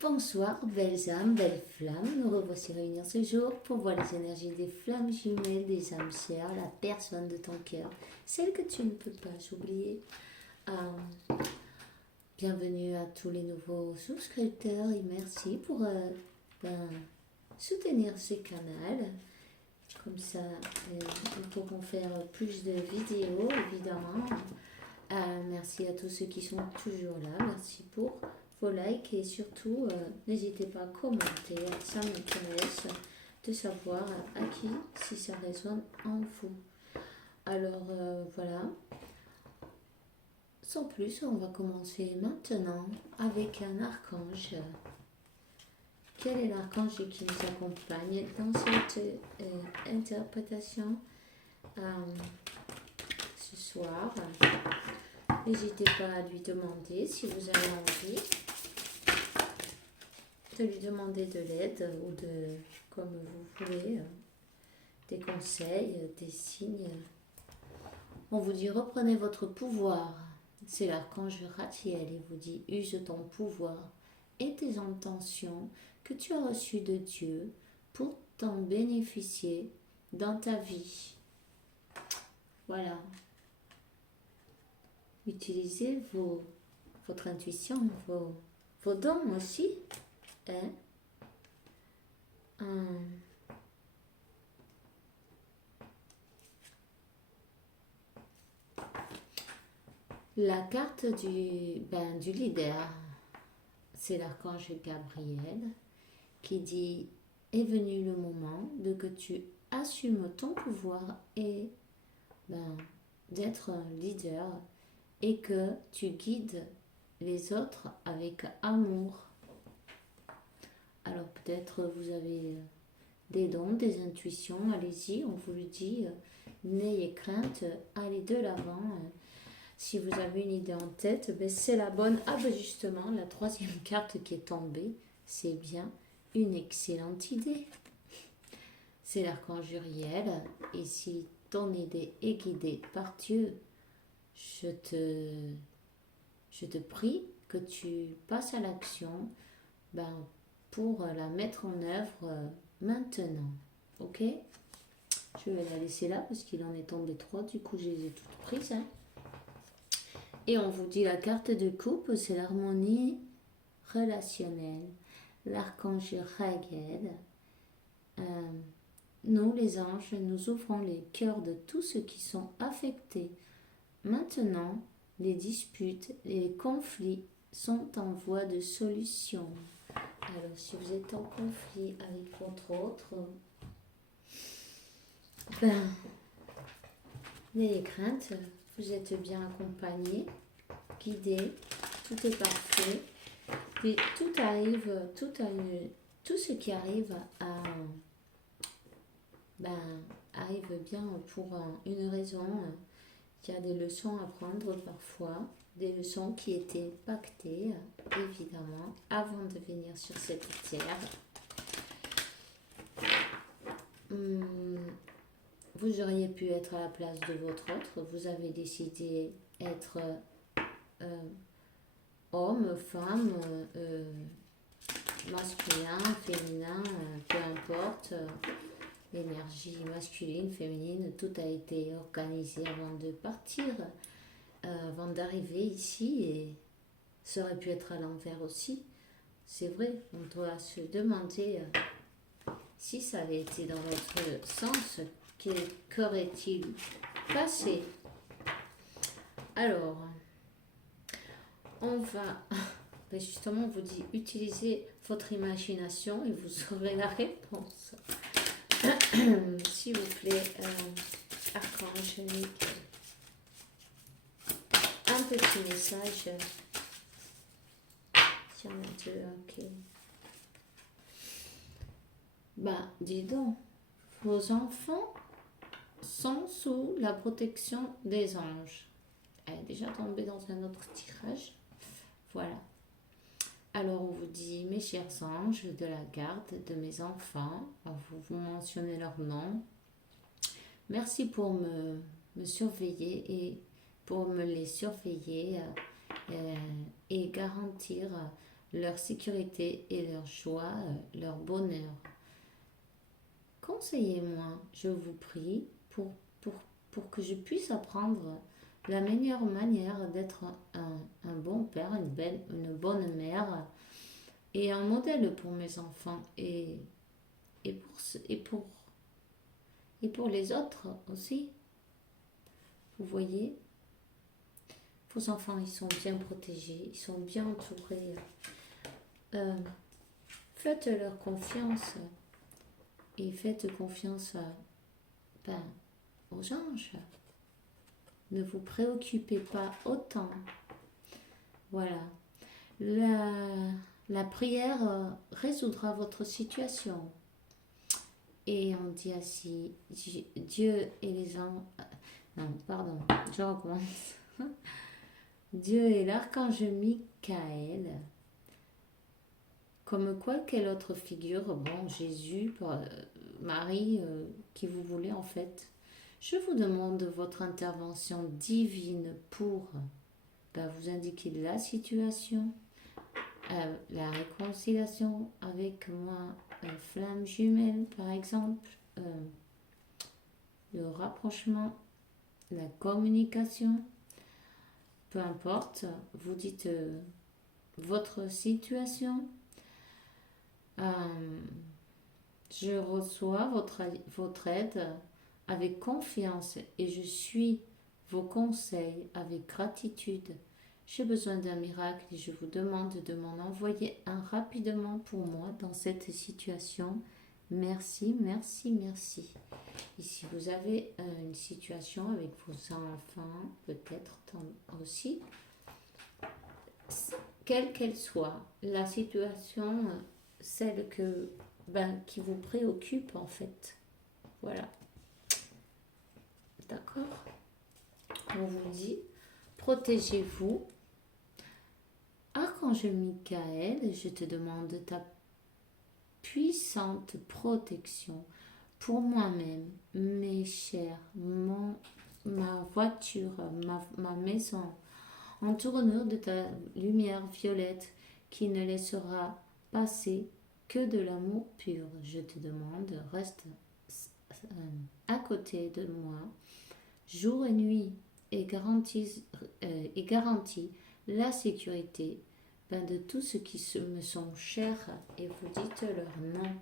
Bonsoir, belles âmes, belles flammes. Nous revoici réunis ce jour pour voir les énergies des flammes jumelles, des âmes sœurs, la personne de ton cœur, celle que tu ne peux pas oublier. Bienvenue à tous les nouveaux souscripteurs et merci pour soutenir ce canal. Comme ça, nous pourrons faire plus de vidéos, évidemment. Merci à tous ceux qui sont toujours là. Merci pour vos likes et surtout, n'hésitez pas à commenter. Ça m'intéresse de savoir à qui, si ça résonne en vous. Alors, voilà. Sans plus, on va commencer maintenant avec un archange. Quel est l'archange qui nous accompagne dans cette interprétation ce soir? N'hésitez pas à lui demander si vous avez envie de lui demander de l'aide ou de, comme vous voulez, des conseils, des signes. On vous dit reprenez votre pouvoir. C'est l'archange Rathiel et vous dit use ton pouvoir et tes intentions que tu as reçues de Dieu pour t'en bénéficier dans ta vie. Voilà. Utilisez votre intuition, vos dons aussi. Hein? La carte du leader, c'est l'archange Gabriel qui dit est venu le moment de que tu assumes ton pouvoir et d'être un leader et que tu guides les autres avec amour. Alors peut-être vous avez des dons, des intuitions, allez-y, on vous le dit, n'ayez crainte, allez de l'avant. Si vous avez une idée en tête, c'est la bonne. Justement, la troisième carte qui est tombée, c'est bien une excellente idée. C'est l'archange Uriel. Et si ton idée est guidée par Dieu, je te prie que tu passes à l'action pour la mettre en œuvre maintenant. Ok? Je vais la laisser là parce qu'il en est tombé 3. Du coup, je les ai toutes prises. Et on vous dit la carte de coupe, c'est l'harmonie relationnelle. L'archange Raguel. Nous, les anges, nous ouvrons les cœurs de tous ceux qui sont affectés. Maintenant, les disputes et les conflits sont en voie de solution. Alors, si vous êtes en conflit avec votre autre, n'ayez crainte, vous êtes bien accompagné, guidé, tout est parfait. Et tout ce qui arrive arrive bien pour une raison. Il y a des leçons à prendre parfois, des leçons qui étaient pactées, évidemment, avant de venir sur cette terre. Vous auriez pu être à la place de votre autre, vous avez décidé être homme, femme, masculin, féminin, peu importe, l'énergie masculine, féminine, tout a été organisé avant de partir, avant d'arriver ici, et ça aurait pu être à l'envers aussi. C'est vrai, on doit se demander si ça avait été dans votre sens, qu'aurait-il passé? Alors, on va justement, on vous dit utilisez votre imagination et vous aurez la réponse. S'il vous plaît, archange Michael, un petit message. Si on a deux, ok. Dis donc, vos enfants sont sous la protection des anges. Elle est déjà tombée dans un autre tirage. Voilà. Alors on vous dit, mes chers anges de la garde de mes enfants, vous mentionnez leur nom. Merci pour me surveiller et pour me les surveiller et garantir leur sécurité et leur joie, leur bonheur. Conseillez-moi, je vous prie, pour, pour que je puisse apprendre la meilleure manière d'être un bon père, une bonne mère et un modèle pour mes enfants et pour, et pour les autres aussi. Vous voyez, vos enfants, ils sont bien protégés, ils sont bien entourés. Euh, Faites-leur confiance et faites confiance ben, aux anges. Ne vous préoccupez pas autant. Voilà. La prière résoudra votre situation. Et on dit ainsi, Dieu et les anges... Non, pardon, je recommence. Dieu et l'archange Michael, comme quoi quelle autre figure, bon, Jésus, Marie, qui vous voulez en fait. Je vous demande votre intervention divine pour vous indiquer la situation, la réconciliation avec moi, flamme jumelle par exemple, le rapprochement, la communication, peu importe, vous dites votre situation. Je reçois votre aide avec confiance et je suis vos conseils avec gratitude. J'ai besoin d'un miracle et je vous demande de m'en envoyer un rapidement pour moi dans cette situation. Merci, merci, merci. Et si vous avez une situation avec vos enfants, peut-être aussi, quelle qu'elle soit, la situation, celle qui vous préoccupe en fait. Voilà. D'accord? On vous dit, protégez-vous. Archange Michael, je te demande ta puissante protection pour moi-même, mes chers, ma voiture, ma maison, entoure-nous de ta lumière violette qui ne laissera passer que de l'amour pur. Je te demande, reste à côté de moi, jour et nuit, et garantis la sécurité de tous ceux qui me sont chers, et vous dites leur nom.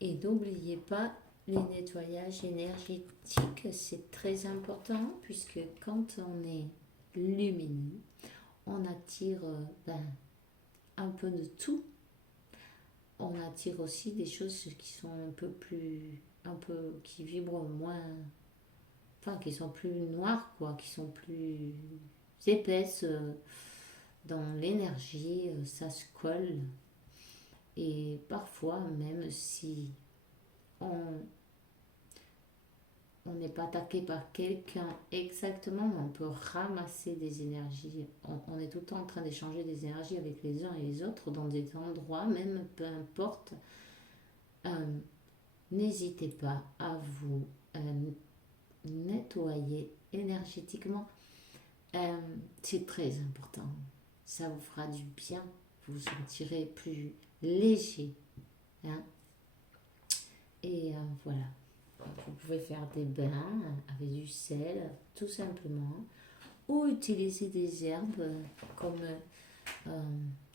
Et n'oubliez pas les nettoyages énergétiques, c'est très important, puisque quand on est lumineux, on attire un peu de tout. On attire aussi des choses qui sont qui vibrent moins, qui sont plus noires, quoi, qui sont plus épaisses dans l'énergie, ça se colle. Et parfois, même si on n'est pas attaqué par quelqu'un exactement, on peut ramasser des énergies. On est tout le temps en train d'échanger des énergies avec les uns et les autres dans des endroits, même peu importe. N'hésitez pas à vous nettoyer énergétiquement. C'est très important. Ça vous fera du bien. Vous vous sentirez plus léger. Hein? Et voilà. Vous pouvez faire des bains avec du sel, tout simplement, ou utiliser des herbes comme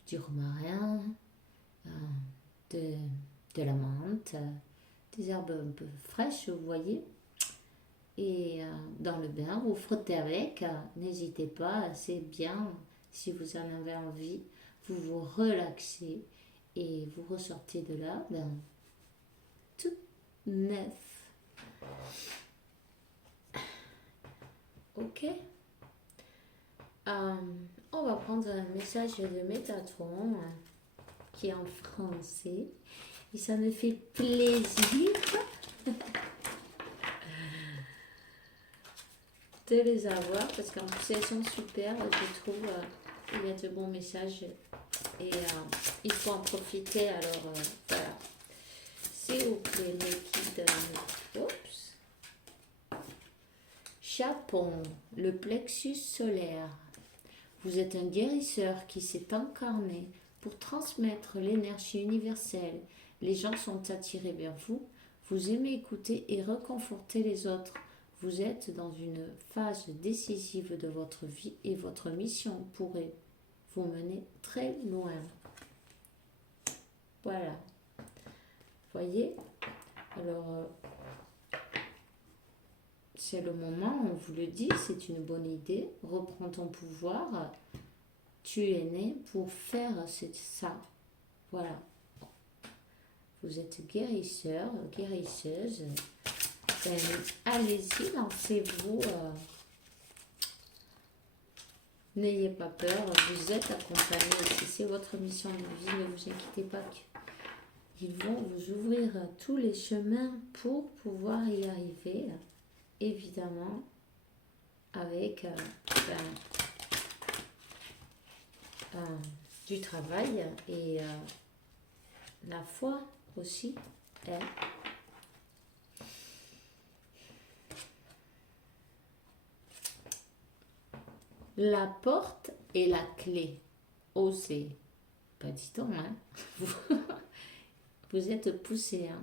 du romarin, de la menthe, des herbes un peu fraîches, vous voyez. Et dans le bain, vous frottez avec, n'hésitez pas, c'est bien. Si vous en avez envie, vous vous relaxez et vous ressortez de là, tout neuf. Ok. On va prendre un message de Métatron qui est en français et ça me fait plaisir de les avoir parce qu'en plus elles sont super, je trouve. Il y a de bons messages et il faut en profiter. Alors voilà. S'il vous plaît, les guides. Oups. Chapon, le plexus solaire. Vous êtes un guérisseur qui s'est incarné pour transmettre l'énergie universelle. Les gens sont attirés vers vous. Vous aimez écouter et réconforter les autres. Vous êtes dans une phase décisive de votre vie et votre mission pourrait vous mener très loin. Voilà. Voyez? Alors, c'est le moment, on vous le dit, c'est une bonne idée. Reprends ton pouvoir. Tu es né pour faire ça. Voilà. Vous êtes guérisseur, guérisseuse. Allez-y, lancez-vous. N'ayez pas peur, vous êtes accompagné. Si c'est votre mission de vie, ne vous inquiétez pas. Ils vont vous ouvrir tous les chemins pour pouvoir y arriver. Évidemment, avec du travail et la foi aussi. Hein. La porte et la clé. Osez. Pas dit-on, hein. Vous êtes poussé, hein.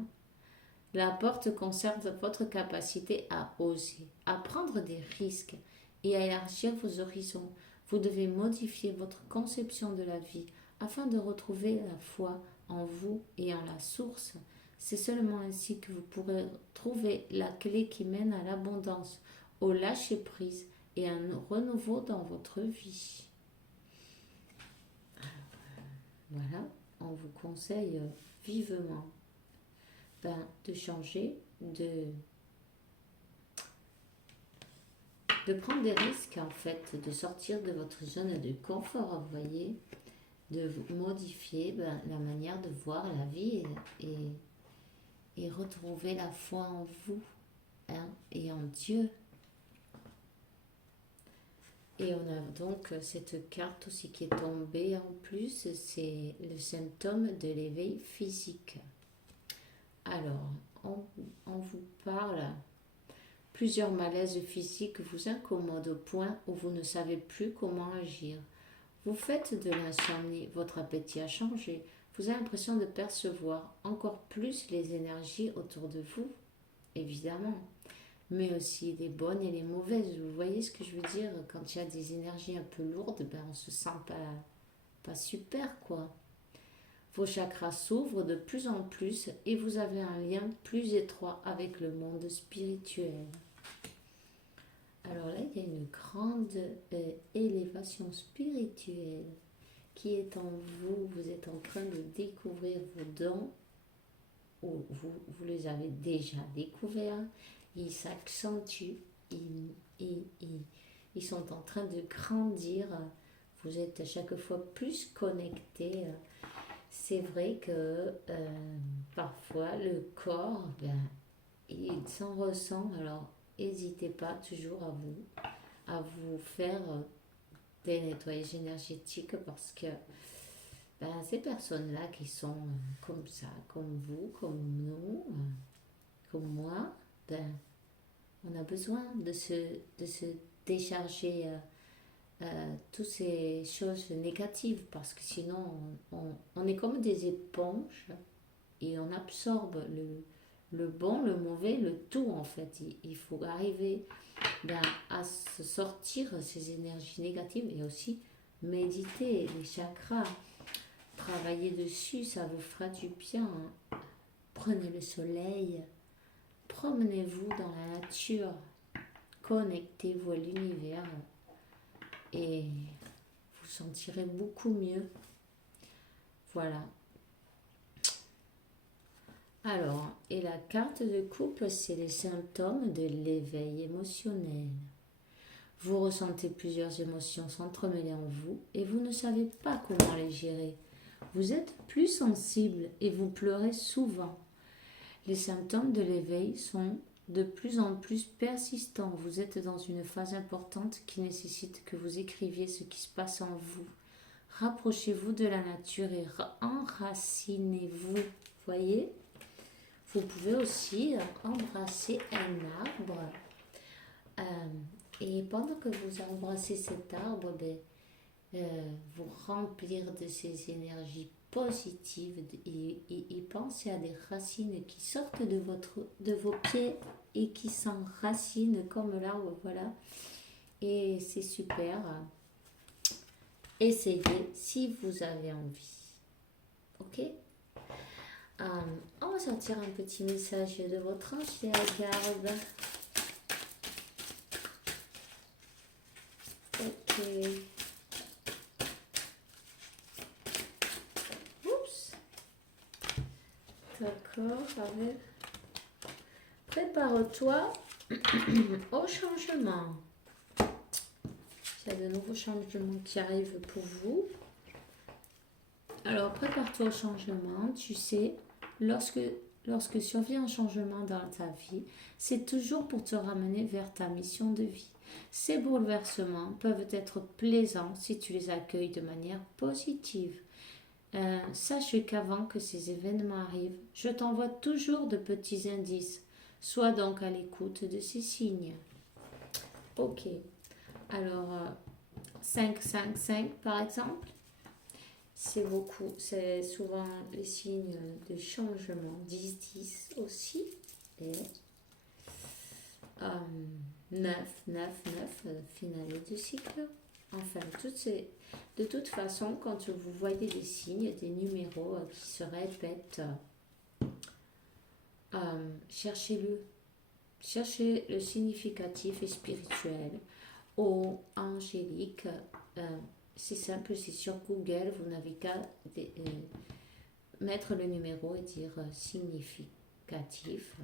La porte conserve votre capacité à oser, à prendre des risques et à élargir vos horizons. Vous devez modifier votre conception de la vie afin de retrouver la foi en vous et en la source. C'est seulement ainsi que vous pourrez trouver la clé qui mène à l'abondance, au lâcher-prise et un renouveau dans votre vie. Voilà, on vous conseille vivement de changer, de prendre des risques en fait, de sortir de votre zone de confort, vous voyez, de modifier la manière de voir la vie et retrouver la foi en vous, hein, et en Dieu. Et on a donc cette carte aussi qui est tombée en plus, c'est le symptôme de l'éveil physique. Alors, on vous parle, plusieurs malaises physiques vous incommodent au point où vous ne savez plus comment agir. Vous faites de l'insomnie, votre appétit a changé, vous avez l'impression de percevoir encore plus les énergies autour de vous, évidemment, mais aussi les bonnes et les mauvaises. Vous voyez ce que je veux dire? Quand il y a des énergies un peu lourdes, on se sent pas super, quoi. Vos chakras s'ouvrent de plus en plus et vous avez un lien plus étroit avec le monde spirituel. Alors là, il y a une grande élévation spirituelle qui est en vous. Vous êtes en train de découvrir vos dons, ou vous les avez déjà découverts. Ils s'accentuent, ils sont en train de grandir. Vous êtes à chaque fois plus connectés. C'est vrai que parfois le corps, il s'en ressent. Alors, n'hésitez pas toujours à vous faire des nettoyages énergétiques parce que ces personnes-là qui sont comme ça, comme vous, comme nous, comme moi, on a besoin de se décharger toutes ces choses négatives parce que sinon on est comme des éponges et on absorbe le bon, le mauvais, le tout en fait. Il faut arriver à se sortir ces énergies négatives et aussi méditer les chakras, travailler dessus, ça vous fera du bien. Prenez le soleil, promenez-vous dans la nature, connectez-vous à l'univers et vous sentirez beaucoup mieux. Voilà. Alors, et la carte de couple, c'est les symptômes de l'éveil émotionnel. Vous ressentez plusieurs émotions s'entremêler en vous et vous ne savez pas comment les gérer. Vous êtes plus sensible et vous pleurez souvent. Les symptômes de l'éveil sont de plus en plus persistants. Vous êtes dans une phase importante qui nécessite que vous écriviez ce qui se passe en vous. Rapprochez-vous de la nature et enracinez-vous. Voyez ? Vous pouvez aussi embrasser un arbre. Et pendant que vous embrassez cet arbre, vous remplir de ces énergies positives et pensez à des racines qui sortent de vos pieds et qui s'enracinent comme l'arbre, voilà. Et c'est super. Essayez si vous avez envie. Ok? On va sortir un petit message de votre ange et la garde. Ok. Oups. D'accord. Avec. Prépare-toi au changement. Il y a de nouveaux changements qui arrivent pour vous. Alors, prépare-toi au changement. Tu sais, lorsque survient un changement dans ta vie, c'est toujours pour te ramener vers ta mission de vie. Ces bouleversements peuvent être plaisants si tu les accueilles de manière positive. Sache qu'avant que ces événements arrivent, je t'envoie toujours de petits indices. Sois donc à l'écoute de ces signes. Ok. Alors, 5-5-5 par exemple, c'est souvent les signes de changement. 10-10 aussi. Et 9-9-9, finale du cycle. Enfin, de toute façon, quand vous voyez des signes, des numéros qui se répètent, cherchez-le. Cherchez le significatif et spirituel ou angélique. C'est simple, c'est sur Google, vous n'avez qu'à mettre le numéro et dire significatif.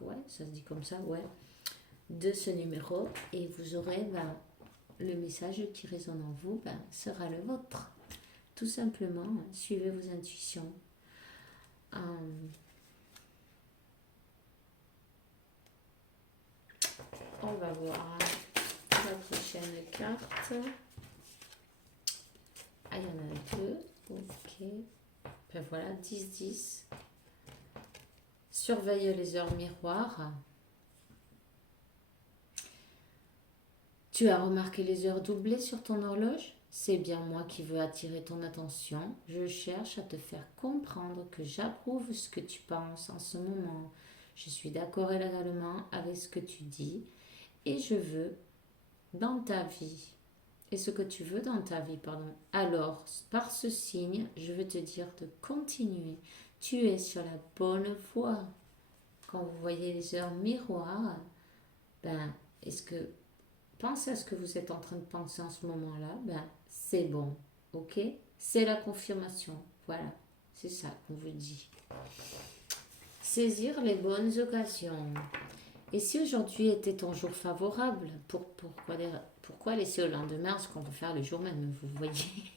Ouais, ça se dit comme ça, ouais, de ce numéro, et vous aurez le message qui résonne en vous sera le vôtre. Tout simplement, suivez vos intuitions. On va voir la prochaine carte. Ah, il y en a deux. Ok. Ben voilà, 10-10. Surveille les heures miroirs. Tu as remarqué les heures doublées sur ton horloge? C'est bien moi qui veux attirer ton attention. Je cherche à te faire comprendre que j'approuve ce que tu penses en ce moment. Je suis d'accord également avec ce que tu dis et je veux dans ta vie. Et ce que tu veux dans ta vie, pardon. Alors, par ce signe, je veux te dire de continuer. Tu es sur la bonne voie. Quand vous voyez les heures miroirs, est-ce que pensez à ce que vous êtes en train de penser en ce moment-là, c'est bon, ok? C'est la confirmation, voilà, c'est ça qu'on vous dit. Saisir les bonnes occasions. Et si aujourd'hui était ton jour favorable, pourquoi laisser au lendemain ce qu'on peut faire le jour même, vous voyez?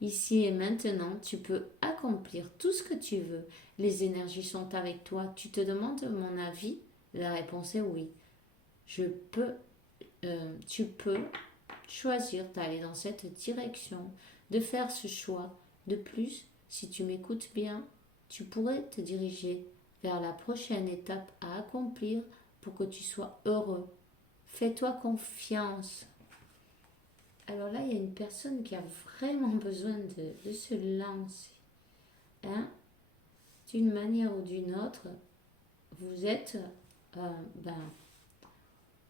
Ici et maintenant, tu peux accomplir tout ce que tu veux. Les énergies sont avec toi. Tu te demandes mon avis? La réponse est oui. Tu peux choisir d'aller dans cette direction, de faire ce choix. De plus, si tu m'écoutes bien, tu pourrais te diriger vers la prochaine étape à accomplir pour que tu sois heureux. Fais-toi confiance. Alors là, il y a une personne qui a vraiment besoin de se lancer. D'une manière ou d'une autre, vous êtes...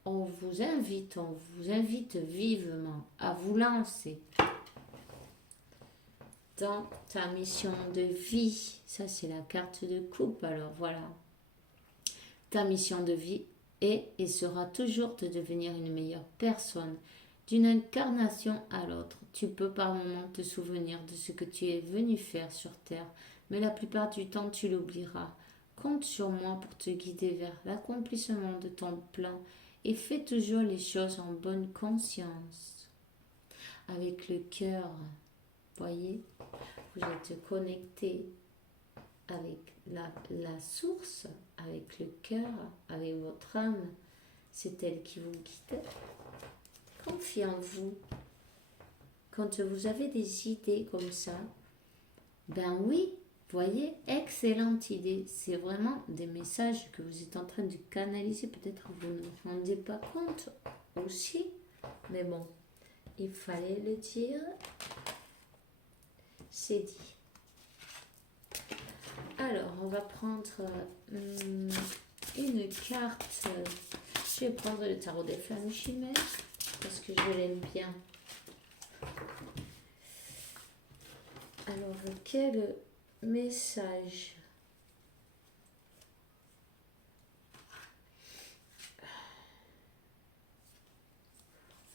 on vous invite vivement à vous lancer dans ta mission de vie. Ça, c'est la carte de coupe. Alors voilà. Ta mission de vie est et sera toujours de devenir une meilleure personne. D'une incarnation à l'autre, tu peux par moments te souvenir de ce que tu es venu faire sur Terre, mais la plupart du temps, tu l'oublieras. Compte sur moi pour te guider vers l'accomplissement de ton plan et fais toujours les choses en bonne conscience. Avec le cœur, voyez, vous êtes connecté avec la source, avec le cœur, avec votre âme. C'est elle qui vous guide. Confiez en vous. Quand vous avez des idées comme ça, oui, voyez, excellente idée. C'est vraiment des messages que vous êtes en train de canaliser. Peut-être que vous ne vous rendez pas compte aussi. Mais bon, il fallait le dire. C'est dit. Alors, on va prendre une carte. Je vais prendre le tarot des femmes chimères parce que je l'aime bien. Alors, quel message?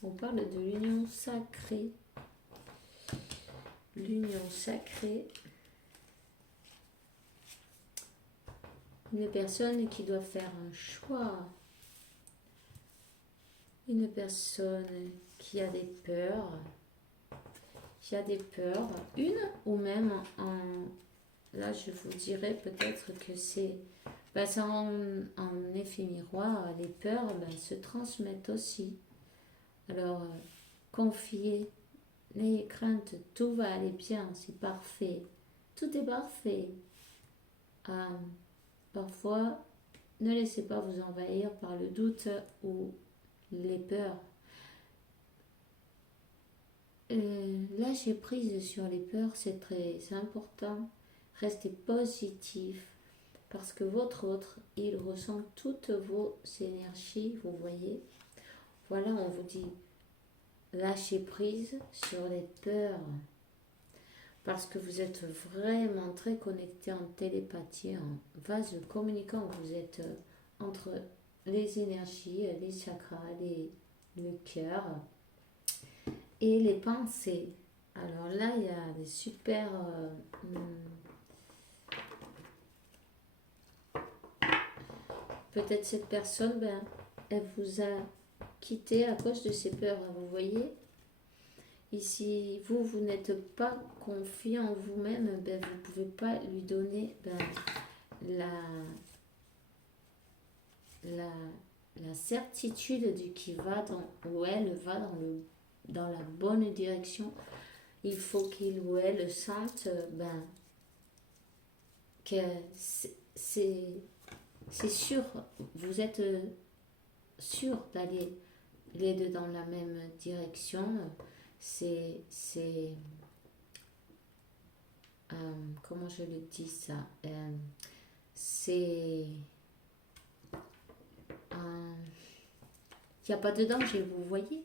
On parle de l'union sacrée. L'union sacrée. Une personne qui doit faire un choix. Une personne qui a des peurs. Qui a des peurs. Une ou même en... Là, je vous dirais peut-être que c'est... Ben, ça en effet miroir. Les peurs se transmettent aussi. Alors, confiez, n'ayez crainte, tout va aller bien, c'est parfait. Tout est parfait. Parfois, ne laissez pas vous envahir par le doute ou les peurs. Lâcher prise sur les peurs, c'est très important. Restez positif parce que votre autre, il ressent toutes vos énergies, vous voyez. Voilà, on vous dit, lâchez prise sur les peurs. Parce que vous êtes vraiment très connecté en télépathie, en vase communicant. Vous êtes entre les énergies, les chakras, le cœur et les pensées. Alors là, il y a des super... peut-être cette personne, elle vous a quitté à cause de ses peurs, vous voyez. Ici, vous n'êtes pas confiant en vous-même, vous ne pouvez pas lui donner la certitude de qui va dans, ou elle va dans la bonne direction. Il faut qu'il ou elle sente que c'est sûr, vous êtes sûr d'aller les deux dans la même direction. C'est comment je le dis ça, c'est il n'y a pas de danger, vous voyez,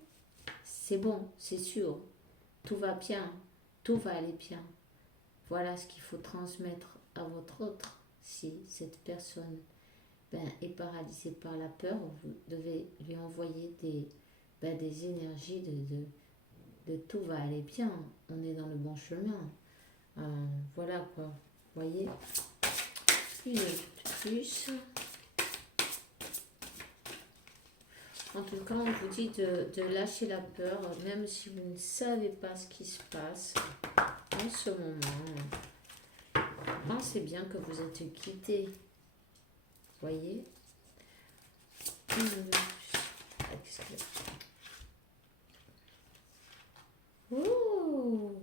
c'est bon, c'est sûr, tout va bien, tout va aller bien. Voilà ce qu'il faut transmettre à votre autre. Si cette personne est paralysée par la peur, vous devez lui envoyer des énergies de tout va aller bien, on est dans le bon chemin. Voilà quoi, vous voyez. Une plus. En tout cas, on vous dit de lâcher la peur, même si vous ne savez pas ce qui se passe en ce moment. Pensez bien que vous êtes guidé. Vous voyez. Oh,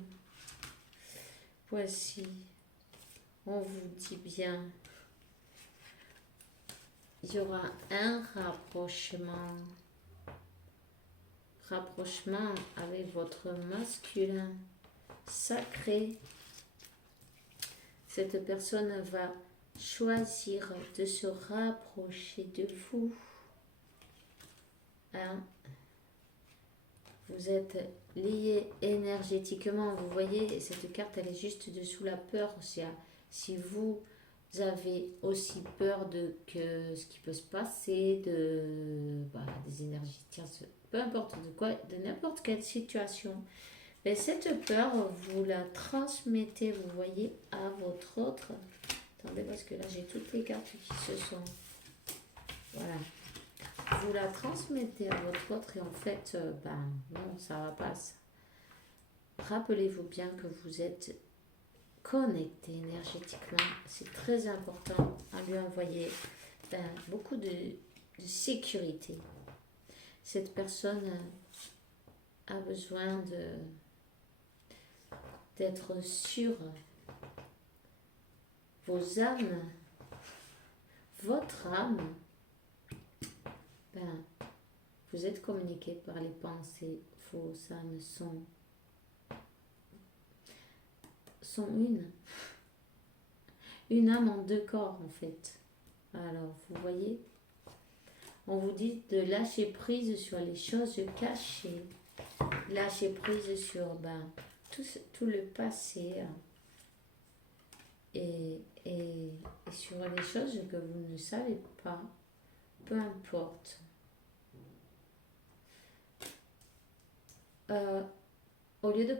voici, on vous dit bien, il y aura un rapprochement avec votre masculin sacré. Cette personne va choisir de se rapprocher de vous. Vous êtes liés énergétiquement, vous voyez, cette carte elle est juste dessous la peur. Si vous avez aussi peur de que ce qui peut se passer, des énergies, peu importe de quoi, de n'importe quelle situation, mais cette peur, vous la transmettez, vous voyez, à votre autre. Attendez, parce que là j'ai toutes les cartes qui se sont... Voilà. Vous la transmettez à votre autre et en fait, non, ça va pas. Rappelez-vous bien que vous êtes connecté énergétiquement. C'est très important à lui envoyer beaucoup de sécurité. Cette personne a besoin d'être sûre. Vos âmes, votre âme, vous êtes communiqué par les pensées. fausses âmes sont une âme en deux corps en fait. Alors, vous voyez, on vous dit de lâcher prise sur les choses cachées, lâcher prise sur tout le passé et sur les choses que vous ne savez pas, peu importe. Au lieu de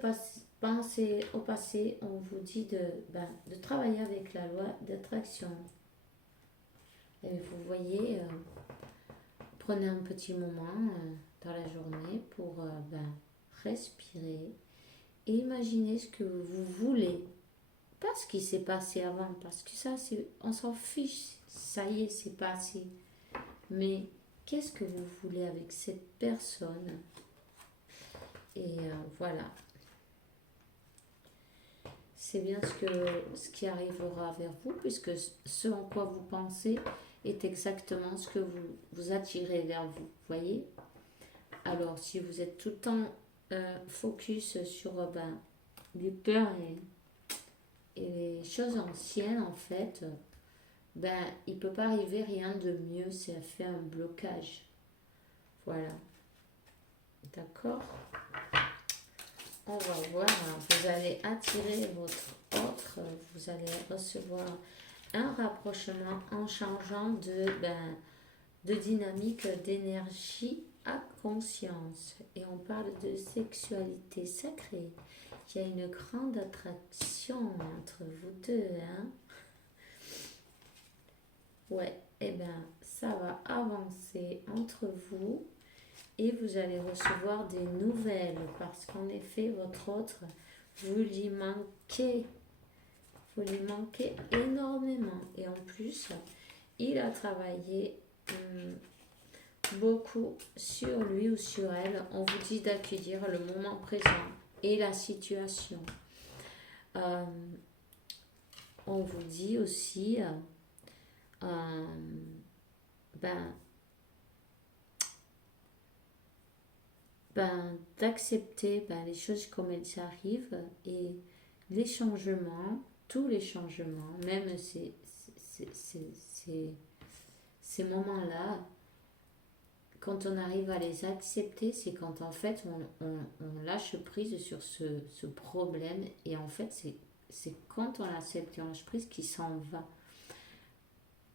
penser au passé, on vous dit de travailler avec la loi d'attraction. Et vous voyez, prenez un petit moment dans la journée pour respirer et imaginer ce que vous voulez. Pas ce qui s'est passé avant, parce que ça, on s'en fiche, ça y est, c'est passé. Mais qu'est-ce que vous voulez avec cette personne? Et voilà. C'est bien ce qui arrivera vers vous, puisque ce en quoi vous pensez est exactement ce que vous attirez vers vous. Voyez? Alors, si vous êtes tout le temps focus sur les peurs et les choses anciennes, en fait, il ne peut pas arriver rien de mieux, ça fait un blocage. Voilà. D'accord? On va voir, vous allez attirer votre autre, vous allez recevoir un rapprochement en changeant de dynamique, d'énergie à conscience. Et on parle de sexualité sacrée. Il y a une grande attraction entre vous deux. Hein? Ouais, ça va avancer entre vous. Et vous allez recevoir des nouvelles parce qu'en effet, votre autre, vous lui manquez énormément. Et en plus, il a travaillé beaucoup sur lui ou sur elle. On vous dit d'accueillir le moment présent et la situation. On vous dit aussi d'accepter les choses comme elles arrivent et les changements, tous les changements, même ces moments-là, quand on arrive à les accepter, c'est quand en fait on lâche prise sur ce problème et en fait c'est quand on l'accepte et on lâche prise qu'il s'en va.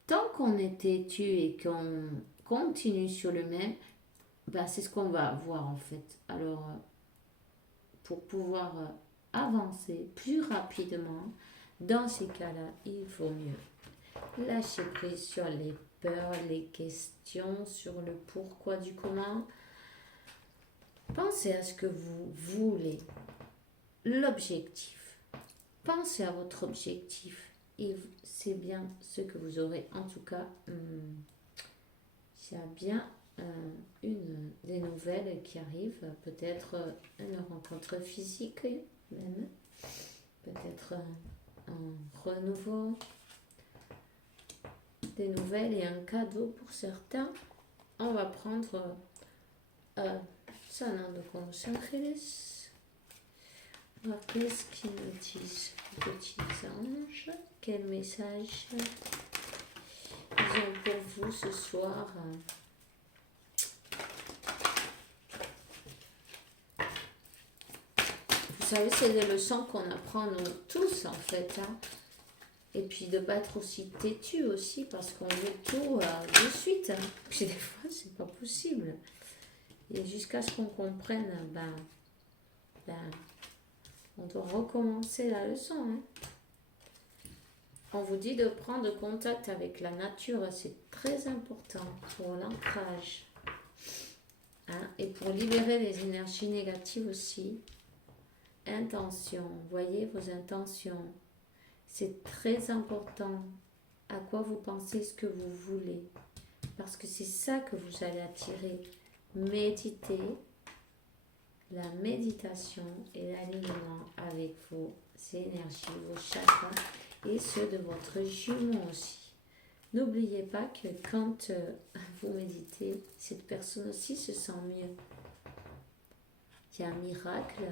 Tant qu'on est têtu et qu'on continue sur le même, c'est ce qu'on va avoir en fait. Alors, pour pouvoir avancer plus rapidement, dans ces cas-là, il faut mieux lâcher prise sur les peurs, les questions, sur le pourquoi du comment. Pensez à ce que vous voulez, l'objectif. Pensez à votre objectif et c'est bien ce que vous aurez. En tout cas, s'il y a bien des nouvelles qui arrivent, peut-être une rencontre physique même, peut-être un renouveau, des nouvelles et un cadeau pour certains. On va prendre Sanando Conus Angeles. Alors, qu'est-ce qu'ils nous disent, les petits anges? Quel message ils ont pour vous ce soir? Vous savez, c'est des leçons qu'on apprend nous tous en fait. Hein. Et puis de ne pas être aussi têtu aussi parce qu'on veut tout de suite. Hein. Puis des fois, c'est pas possible. Et jusqu'à ce qu'on comprenne, on doit recommencer la leçon. Hein. On vous dit de prendre contact avec la nature, c'est très important pour l'ancrage. Hein. Et pour libérer les énergies négatives aussi. Intention, voyez vos intentions. C'est très important à quoi vous pensez, ce que vous voulez. Parce que c'est ça que vous allez attirer. Méditez, la méditation et l'alignement avec vos énergies, vos chakras et ceux de votre jumeau aussi. N'oubliez pas que quand vous méditez, cette personne aussi se sent mieux. Il y a un miracle.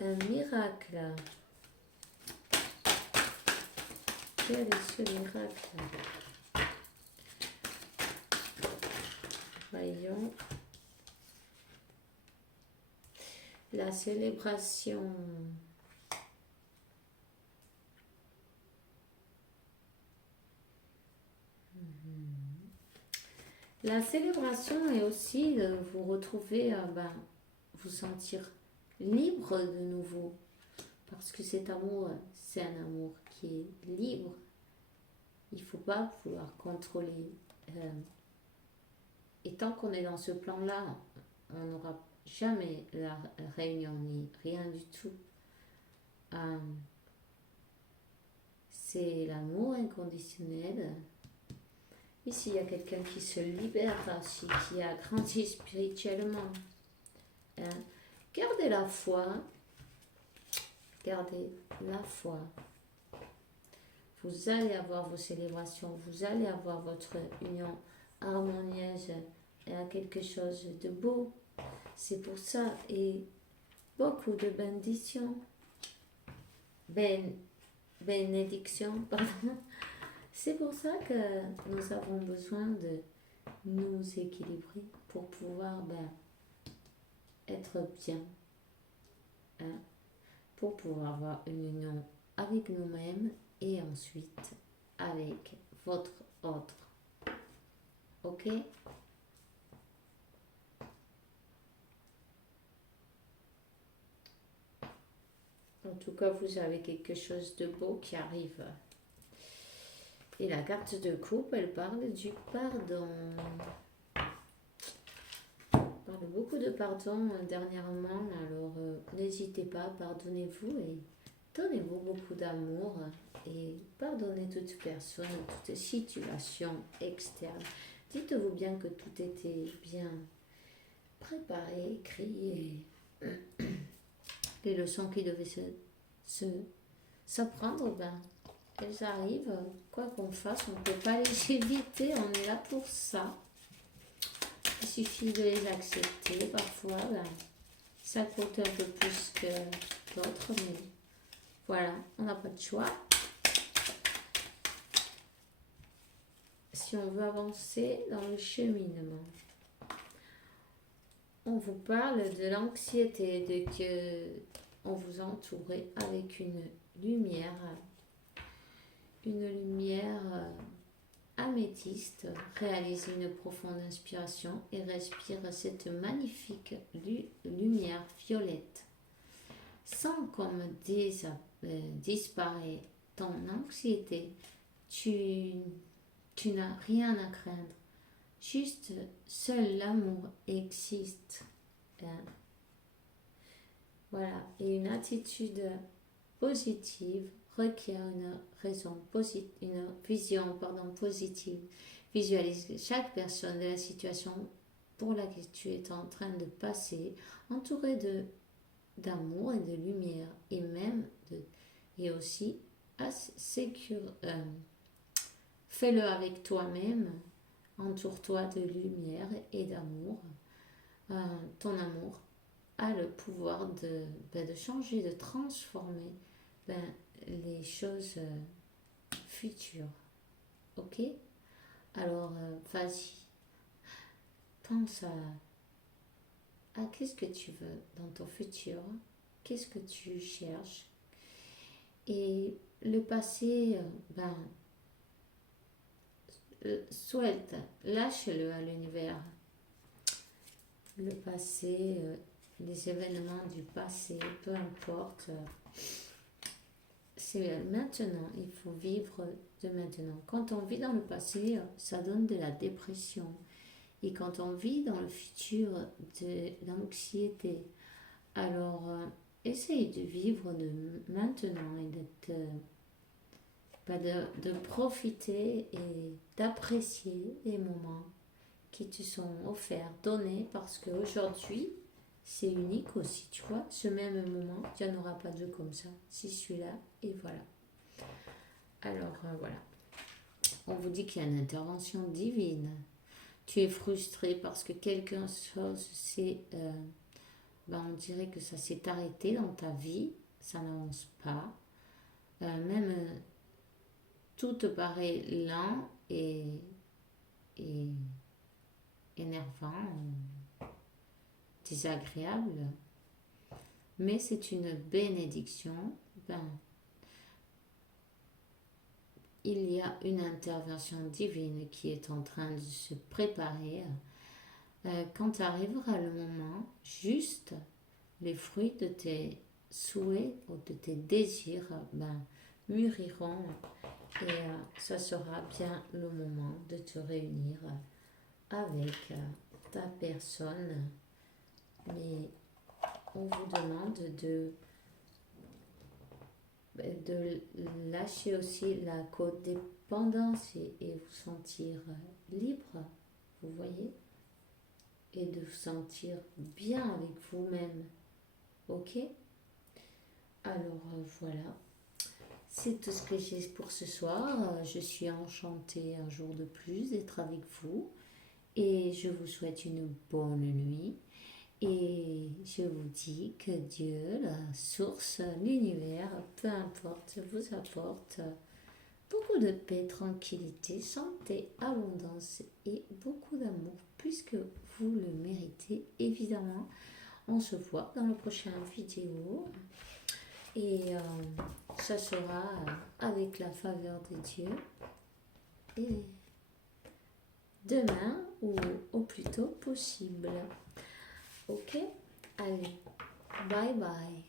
Un miracle. Quel est ce miracle? Voyons. La célébration. La célébration est aussi de vous retrouver, vous sentir libre de nouveau. Parce que cet amour, c'est un amour qui est libre. Il ne faut pas vouloir contrôler. Et tant qu'on est dans ce plan-là, on n'aura jamais la réunion ni rien du tout. C'est l'amour inconditionnel. Ici, il y a quelqu'un qui se libère aussi, qui a grandi spirituellement. Gardez la foi. Gardez la foi. Vous allez avoir vos célébrations, vous allez avoir votre union harmonieuse et à quelque chose de beau. C'est pour ça, et beaucoup de bénédictions. Bénédictions, pardon. C'est pour ça que nous avons besoin de nous équilibrer pour pouvoir être bien. Pour pouvoir avoir une union avec nous-mêmes et ensuite avec votre autre. Ok? En tout cas, vous avez quelque chose de beau qui arrive. Et la carte de coupe, elle parle du pardon. Elle parle beaucoup de pardon dernièrement. Alors, n'hésitez pas, pardonnez-vous et donnez-vous beaucoup d'amour. Et pardonnez toute personne, toute situation externe. Dites-vous bien que tout était bien préparé, écrit et les leçons qui devaient s'apprendre, elles arrivent, quoi qu'on fasse, on ne peut pas les éviter, on est là pour ça. Il suffit de les accepter. Parfois, ça coûte un peu plus que d'autres, mais voilà, on n'a pas de choix. Si on veut avancer dans le cheminement, on vous parle de l'anxiété, de que on vous entoure avec une lumière améthyste. Réalise une profonde inspiration et respire cette magnifique lumière violette. Sens comme disparaît ton anxiété. Tu n'as rien à craindre. Juste seul l'amour existe. Voilà. Et une attitude positive requiert une vision positive. Visualise chaque personne de la situation pour laquelle tu es en train de passer, entouré d'amour et de lumière, et même et aussi fais-le avec toi-même. Entoure-toi de lumière et d'amour. Ton amour a le pouvoir de changer, de transformer les choses futures. Ok? Alors, vas-y. Pense à qu'est-ce que tu veux dans ton futur. Qu'est-ce que tu cherches. Et le passé, souhaite, lâche-le à l'univers. Le passé, les événements du passé, peu importe, c'est maintenant, il faut vivre de maintenant. Quand on vit dans le passé, ça donne de la dépression. Et quand on vit dans le futur, de l'anxiété. Alors, essaye de vivre de maintenant et de profiter et d'apprécier les moments qui te sont offerts, donnés, parce qu'aujourd'hui, c'est unique aussi, tu vois, ce même moment, il n'y en aura pas deux comme ça, c'est celui-là, et voilà. Alors, voilà. On vous dit qu'il y a une intervention divine. tu es frustré parce que quelque chose c'est, on dirait que ça s'est arrêté dans ta vie, ça n'avance pas. Même tout te paraît lent et énervant, désagréable, mais c'est une bénédiction. Ben, il y a une intervention divine qui est en train de se préparer. Quand arrivera le moment, juste les fruits de tes souhaits ou de tes désirs mûriront et ça sera bien le moment de te réunir avec ta personne. Mais on vous demande de lâcher aussi la codépendance et vous sentir libre, vous voyez, et de vous sentir bien avec vous-même. Ok? Alors voilà, c'est tout ce que j'ai pour ce soir. Je suis enchantée un jour de plus d'être avec vous et je vous souhaite une bonne nuit. Et je vous dis que Dieu, la source, l'univers, peu importe, vous apporte beaucoup de paix, tranquillité, santé, abondance et beaucoup d'amour puisque vous le méritez. Évidemment, on se voit dans la prochaine vidéo et ça sera avec la faveur de Dieu et demain ou au plus tôt possible. Ok? Allez, bye bye.